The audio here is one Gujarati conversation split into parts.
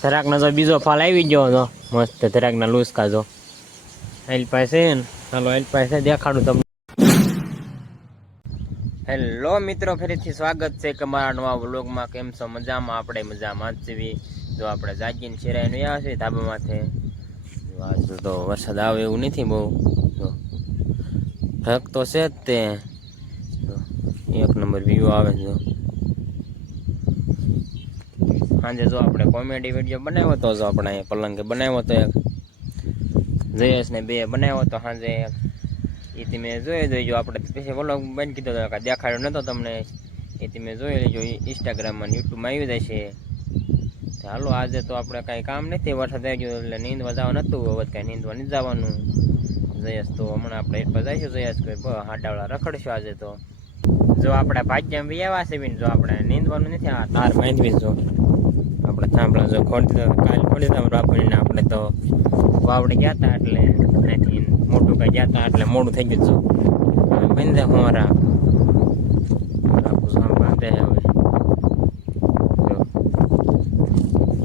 ધરાકનો તો બીજો ફાલ આવી ગયો હતો મસ્ત ધરાકના લૂસકા જો એલ પાસે ને ચાલો એલ પાસે દેખાડું તમને. હેલો મિત્રો, ફરીથી સ્વાગત છે કે મારા નવા વ્લોગમાં. કેમ છો? મજામાં? આપણે મજામાં જ છીએ. જો આપણે જાગીને શેરાઈને આવ્યા છીએ ધાબા માથે. આજ તો વરસાદ આવે એવું નથી બહુ. જો ઢક તો છે જ તે. એક નંબર વ્યૂ આવે છે. સાંજે જો આપણે કોમેડી વિડીયો બનાવ્યો હતો, જો આપણે પલંગે બનાવ્યો હતો એક, જયેશ ને બે બનાવ્યો હતો સાંજે. એ તમે જોઈ દેજો. આપણે પછી વ્લોગ બંધ કીધો હતો, દેખાડ્યો નતો તમને. એ તમે જોઈ લેજો. ઇન્સ્ટાગ્રામમાં યુટ્યુબમાં આવી જશે. હાલો, આજે તો આપણે કાંઈ કામ નથી, વરસાદ આવી ગયો એટલે નીંદવા જવા નતું. હવે કાંઈ નીંદવા નથી જવાનું. જયેશ તો હમણાં આપણે એક પર જઈશું. જયેશ કોઈ હાડાવાળા રખડશું આજે તો. જો આપણે ભાગ્યમ વ્યાવા છે, જો આપણે નીંદવાનું નથી. આ તાર બાંધવી જો આપણે થાંભલા જો ખોડી કાલ ખોડી દીધા બાપુને. આપણે તો વાવડે ગયા હતા એટલે અહીંથી મોટું કઈ ગયા હતા એટલે મોડું થઈ ગયું. જો બાંધે હોરા બાપુ બાંધે. હવે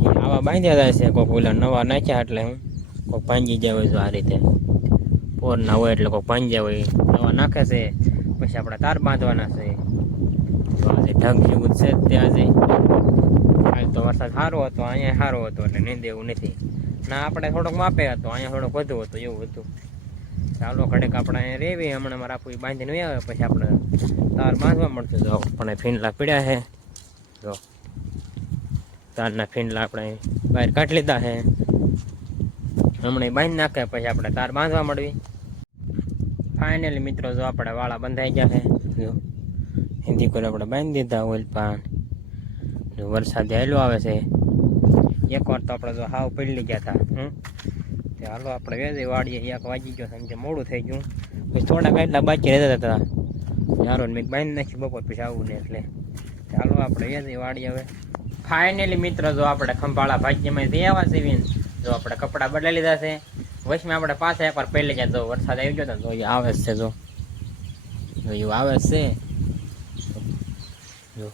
જો આવા બાંધ્યા જાય છે. કોઈક ઓલા નવા નાખ્યા એટલે હું કોઈક ભાંગી જાય હોય. જો આ રીતે પોર ના હોય એટલે કોઈક ભાંગી જાય હોય. નવા નાખે છે પછી આપણે તાર બાંધવાના છે. આજે ઢગ જેવું છે ત્યાં જઈ. કાલ તો વરસાદ સારો હતો, અહીંયા સારો હતો એટલે નીંદે એવું નથી. ના આપણે થોડોક માપે હતો, અહીંયા થોડોક વધુ હતો એવું હતું. ચાલો ઘડીક આપણે અહીંયા રેવી. હમણાં મારા આપું બાંધીને આવે પછી આપણે તાર બાંધવા મળશે. જો પણ ફીંડલા પીડ્યા છે. જો તારના ફીંડલા આપણે બહાર કાઢી લીધા છે. હમણાં બાંધી નાખે પછી આપણે તાર બાંધવા મળવી. ફાઇનલી મિત્રો જો આપણે વાળા બંધાઈ ગયા છે. જો હિન્દી કોઈ આપણે બાંધી દીધા ઓઇલ પાન. જો વરસાદ હેલો આવે છે. એકવાર તો આપણે જો હાવ પડી ગયા હતા. તે હાલો આપણે વેજી વાળીએ. 1 વાગી ગયો સમજે, મોડું થઈ ગયું. પછી થોડાક એટલા બાકી રહેતા હતા. યારો મેં બાંધી નાખી બપોર પછી આવું ને એટલે ચાલો આપણે વેજી વાળીએ. હવે ફાઇનલી મિત્રો જો આપણે ખંભાળા ભાગ્યમાં જઈ આવ્યા છીએ. જો આપણે કપડાં બદલાઈ લીધા છે. વચમાં આપણે પાછા એકવાર પહેલી ગયા. જો વરસાદ આવી ગયો તો એ આવે છે. જો એવું આવે છે. જો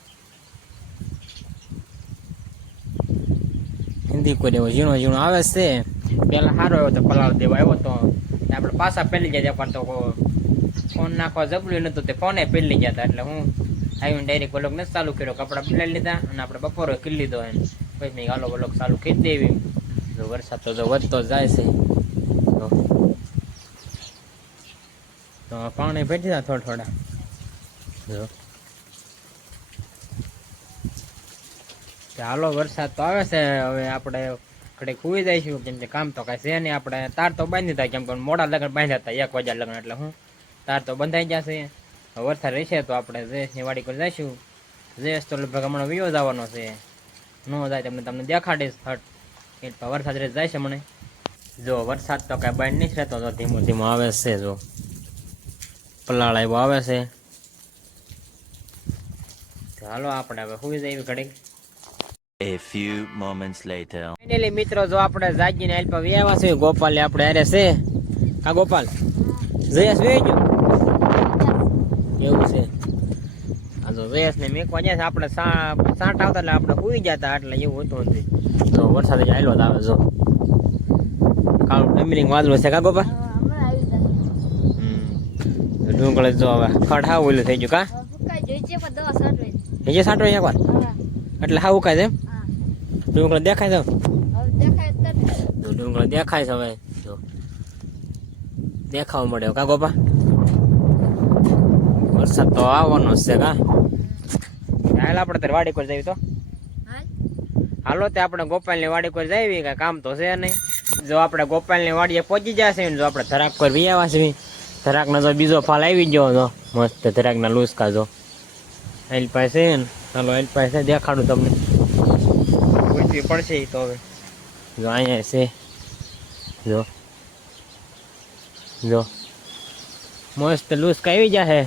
હિન્દી કોઈ એવો ઝીણો ઝીણો આવે છે. પેલા સારો આવ્યો તો પલાળ દેવા આવ્યો તો આપણે પાછા પહેલી ગયા. એકવાર તો ફોન નાખવા જબલું નતું, તે ફોને પહેલી ગયા હતા. એટલે હું આવીને ડાયરેક્ટ વ્લોગ નથી ચાલુ કર્યો. કપડાં બદલાવી લીધા અને આપણે બપોરે કરી લીધો એમ. પછી મેં હાલો વ્લોગ ચાલુ કરી દેવી. જો વરસાદ તો જો વધતો જાય છે. તો પાણી ભેટી દીધા થોડા. જો હાલો વરસાદ તો આવે છે. હવે આપણે ઘડીક સુઈ જઈશું, કેમ કે કામ તો કાંઈ છે નહીં. આપણે તાર તો બાંધી દીધા, કેમ કે મોડા લગ્ન બાંધ્યા હતા 1 વાગ્યા લગ્ન. એટલે હું તાર તો બંધાઈ જશે. વરસાદ રહેશે તો આપણે જયેશની વાડી પર જઈશું. જયેશ તો લગભગ હમણાં વિયો જવાનો છે. ન જાય તમને દેખાડીશ હટ. એટલે વરસાદ રહે જાય છે મને. જો વરસાદ તો કાંઈ બંધ નહીં રહેતો. તો ધીમો ધીમો આવે છે. જો પલાળ એવો આવે છે. હાલો આપણે હવે સુઈ જઈએ ઘડીક. A few moments later. Finally મિત્રો જો આપણે જાગીને હેલ્પ આવ્યા છે. ગોપાલ આપણે હારે છે. હા ગોપાલ, જયેશ વેઈ ગયો એવું છે. હા તો જયેશ ને મેકવા જાય છે. આપણે સાંટ આવતા એટલે આપણે સુઈ જતા એટલે એવું હતું નથી. તો વરસાદ જ આવેલો જ આવે. જો કાળું ડમરીંગ વાદળું છે. કા ગોપાલ? ડુંગળ જો હવે ખડ હાવ ઓલું થઈ ગયું. કા એ સાંટો એકવાર એટલે હાવ ઉકાય છે એમ. ડુંગળ દેખાય છે. ડુંગળ દેખાય છે. હવે જો દેખાવા મળે. કા ગોપા? વરસાદ તો આવવાનો જ છે. કા હાલ આપણે તાર વાડી પર જઈએ તો હાલો. તે આપણે ગોપાલની વાડી પર જઈએ. કાંઈ કામ તો છે નહીં. જો આપણે ગોપાલની વાડીએ પહોંચી જશે ને જો આપણે ધરાક પર વી આવ્યા છીએ. ધરાકનો તો બીજો ફાલ આવી ગયો હતો મસ્ત. ધરાકના લૂસકા જો એલ પાસે ને. ચાલો એલ પાસે દેખાડું તમને. પૂછવી પડશે તો હવે. જો અહીંયા છે. જો જો મસ્ત લૂસકા આવી જશે.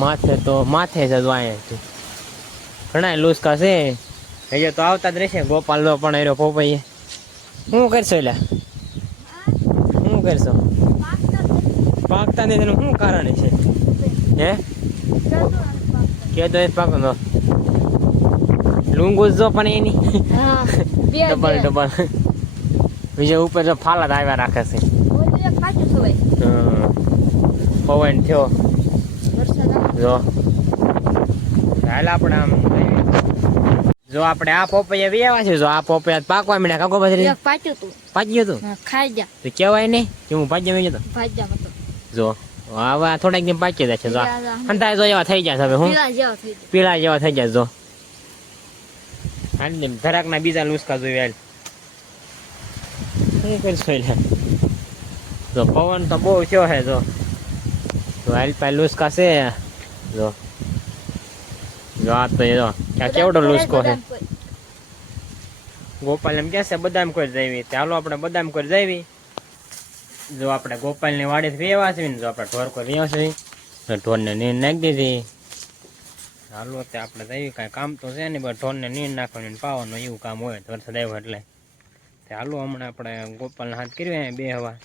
માથે તો માથે છે. જો અહીંયા ઘણા લૂસકા છે. હજુ તો આવતા જ રહેશે. ગોપાલ નો પણ એરો પોપાઈએ શું કરશો? એટલે શું કરશો? પાકતા નથી એનું શું કારણ છે? હે કે તો પાક ડુંગુસ જો પણ એની હા બે ડબલ ડબલ બીજા ઉપર જો ફાલા આવ્યા રાખે છે ઓલું એક પાછું થવાય પવન થયો વરસાદ આવે જો હાલ આપણે આમ જો આપણે આ પોપૈયા વ્યાવા છે જો આ પોપૈયા પાકવા મીડા કાકો બધી એક પાછું તું પાકી ગયું તું ખાઈ જા તો કેવાય નહીં કે હું ભાજ્યા મેં જતો ભાજ્યા મતો જો આવા થોડાક દિન પાકી જશે જો અંધાય જો એવા થઈ જશે હવે હું પીળા જેવા થઈ જાય પીળા જેવા થઈ જશે જો હાલ ધરાકના બીજા લુસકા જોઈ હાલ શું કરશો એટલે જો પવન તો બહુ થયો છે જો હાલ પાય લુસકા છે જો જો આ તો જો આ કેવડો લુસકો છે ગોપાલ એમ કે છે બદામ કરી જાવી ચાલો આપણે બદામ કરી જાવી જો આપણે ગોપાલની વાડી વેવા છે ને જો આપણે ઢોર કરી રહ્યા છે તો ઢોરને નીર નાખી દીધી હાલો તે આપણે જઈએ કાંઈ કામ તો છે ને બસ ઢોરને નીર નાખવાનું પાવાનું એવું કામ હોય તો વરસાદ આવ્યો એટલે તે હાલો હમણાં આપણે ગોપાલને હાથ કર્યો બે હવા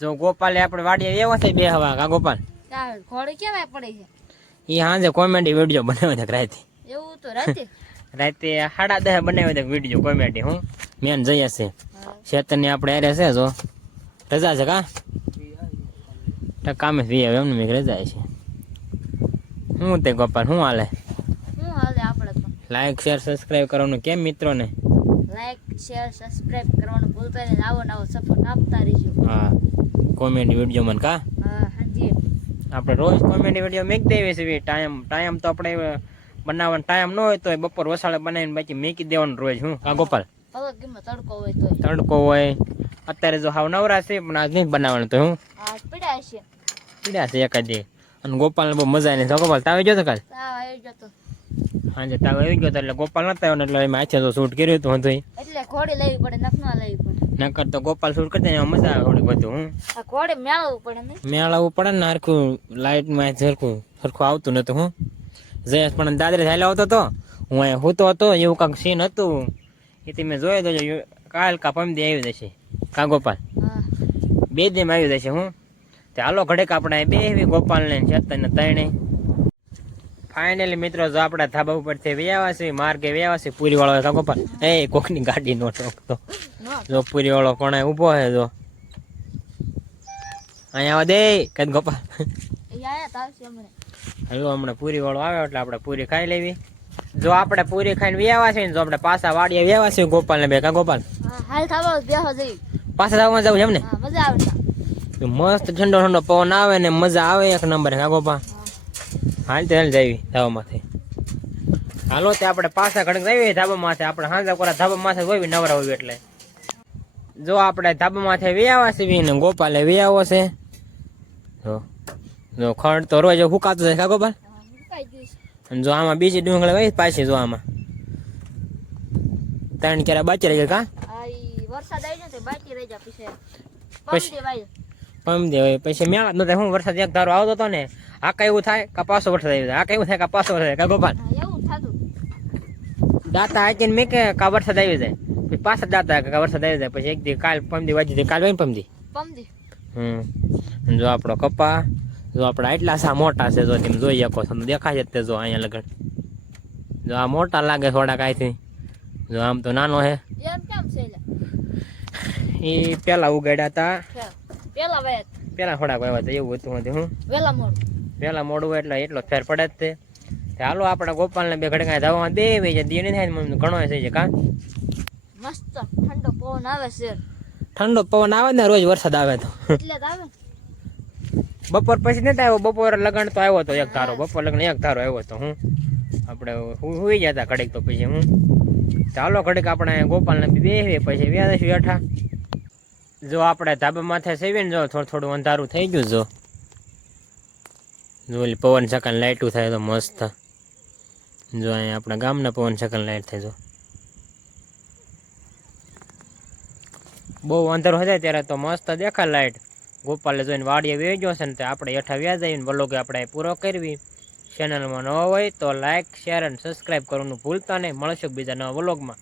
જો ગોપાલે આપણે વાડીએ વેવા છે બે હવા કા ગોપાલ ઘોડે કેવાય પડે છે એ સાંજે કોમેડી વિડીયો બનાવ્યો હતો રાતે એવું તો રાતે રાતે 10:30 બનાવ્યો હતો વિડીયો કોમેડી હું મેન જઈએ છે શેતરની આપણે અરે છે જો રજા છે કા કામે વી આવે એમને મેં રજા છે હું તે ગોપાલ શું હાલે હું હાલે આપણે તો લાઈક શેર સબસ્ક્રાઇબ કરવાનું કેમ મિત્રોને લાઈક શેર સબસ્ક્રાઇબ કરવાનું ભૂલતા નહીં નવો સપોર્ટ આપતા રહેજો હા કોમેડી વિડીયો મને કા હા હાજી આપણે રોજ કોમેડી વિડીયો મેક દેવી છે ટાઈમ તો આપણે બનાવવાનો ટાઈમ ન હોય તો બપોર વસાળે બનાવીને બાકી મેકી દેવાનું રોજ હું કા ગોપાલ પલક ગમે તડકો હોય તો તડકો હોય અત્યારે જો હાવ નવરા છે પણ આજ નહીં બનાવવાનું તો હું આ પીડા છે પીડ્યા છે એકાદી અને ગોપાલને બહુ મજા નહીં તો ગોપાલ તાવ ગયો તો કાલ તાવ આવી જતો હાજે તાવ આવી ગયો એટલે ગોપાલ નતા આવ્યો એટલે એમ આછે તો શૂટ કર્યું હતું હતું એટલે ઘોડી લેવી પડે નખના લેવી પડે નકર તો ગોપાલ શૂટ કરતા એમાં મજા આવે થોડી બધું હું આ ઘોડે મેળવવું પડે નહીં મેળવવું પડે ને હરખું લાઇટમાં સરખું આવતું નતું હું જયેશ પણ દાદરે ચાલ્યો આવતો હતો હું અહીંયા હોતો હતો એવું કાંઈક સીન હતું એ તમે જોઈ દો કાલ કા પમદી આવી જશે કા ગોપાલ હા બે દિન આવી જશે હું તે હાલો ઘડેક આપણે બે એવી ગોપાલને ચેતનને ત્રણે ફાઇનલી મિત્રો જો આપણા ધાબા ઉપરથી વ્યાવા છે માર્ગે વ્યાવા છે પૂરી વાળો કા ગોપાલ એ કોકની ગાડી નો ટોકતો નો જો પૂરી વાળો કોણે ઊભો છે જો અહીંયા આવા દે કદ ગોપાલ એ આયા તાવશે અમને હાલો હમણાં પૂરી વાળો આવે એટલે આપણે પૂરી ખાઈ લેવી જો આપણે પૂરી ખાઈને વ્યાવા છે ને જો આપણે પાછા વાડીએ વ્યાવા છે ગોપાલ ને બે કા ગોપાલ હા હાલ થાવા બેહો જઈ પાછા જવા જવું છે એમ ને હા મજા આવે છે મસ્ત ઠંડો ઠંડો પવન આવે ને મજા આવે એક નંબર કા ગોપા હાલ તે હાલ જાવી ધાબામાંથી હાલો તે આપણે પાછા ઘડીક જઈએ ધાબામાંથી આપણે હાંજા કોરા ધાબામાંથી હોય નવરા હોય એટલે જો આપણે ધાબામાંથી વ્યાવા છે ને ગોપાલે વ્યાવો છે જો ખડ તો રોજ હુકાતું જાય કા ગોપાલ મુકાઈ ગયું છે અને જો આમાં બીજી ડુંગળી વહી પાછી જો આમાં 3 કેરા બાકી રહી ગયા કા આ ઈ વરસાદ આવી જશે બાકી રહી જા પછી પછી- પમ દેવાય પમ દે પછી મેળા નતો હું વરસાદ એક ધારો આવતો હતો ને આ કઈ એવું થાય કા પાછો વરસાદ આવી જાય આ કઈ એવું થાય કા પાછો વરસાદ કા ગોપાલ હા એવું થાતું દાતા હાચીને મેં કે કા વરસાદ આવી જાય પછી પાછા દાતા કા વરસાદ આવી જાય પછી એક દી કાલ પમદી વાજી દે કાલ હોય ને પમદી પમદી અને જો આપણો કપા જો આપણા એટલા સા મોટા છે જો તમે જોઈ શકો છો દેખાય છે તે જો અહીંયા લગન જો આ મોટા લાગે થોડા કાંઈથી જો આમ તો નાનો છે એમ કેમ છે લે એ પેલા ઉગાડ્યા હતા પેલા વાયત પેલા થોડાક વાવ્યા હતા એવું હતું નથી હું વેલા મોડ પેલા મોડું હોય એટલે એટલો ફેર પડે જ તે હાલો આપણા ગોપાલને બે ઘડી કાંઈ ધાવામાં બે વે છે દી નહીં થાય ને ઘણો થઈ છે કા મસ્ત ઠંડો પવન આવે છે ઠંડો પવન આવે ને રોજ વરસાદ આવે તો એટલે જ આવે બપોર પછી નથી આવ્યો બપોર લગન તો આવ્યો હતો એક ધારો બપોર લગન એક ધારો આવ્યો હતો હું આપણે હુઈ ગયા હતા ઘડીક તો પછી હું ચાલો ઘડીક આપણે ગોપાલને બે પછી વ્યાજ બેઠા જો આપણે ધાબા માથે સેવીને જો થોડું થોડું અંધારું થઈ ગયું જો ઓલી પવન સકાન લાઇટું થાય તો મસ્ત જો અહીંયા આપણા ગામના પવન સકાન લાઇટ થાય જો બહુ અંધારું થાય ત્યારે તો મસ્ત દેખાય લાઇટ ગોપાલે જોઈને વાડીએ વેચો છે ને તે આપણે હેઠા વ્યાજ આવીને બ્લોગ આપણે પૂરો કરવી ચેનલમાં ન હોય તો લાઇક શેર અને સબસ્ક્રાઈબ કરવાનું ભૂલતા નહીં મળશું બીજા નવા વ્લોગમાં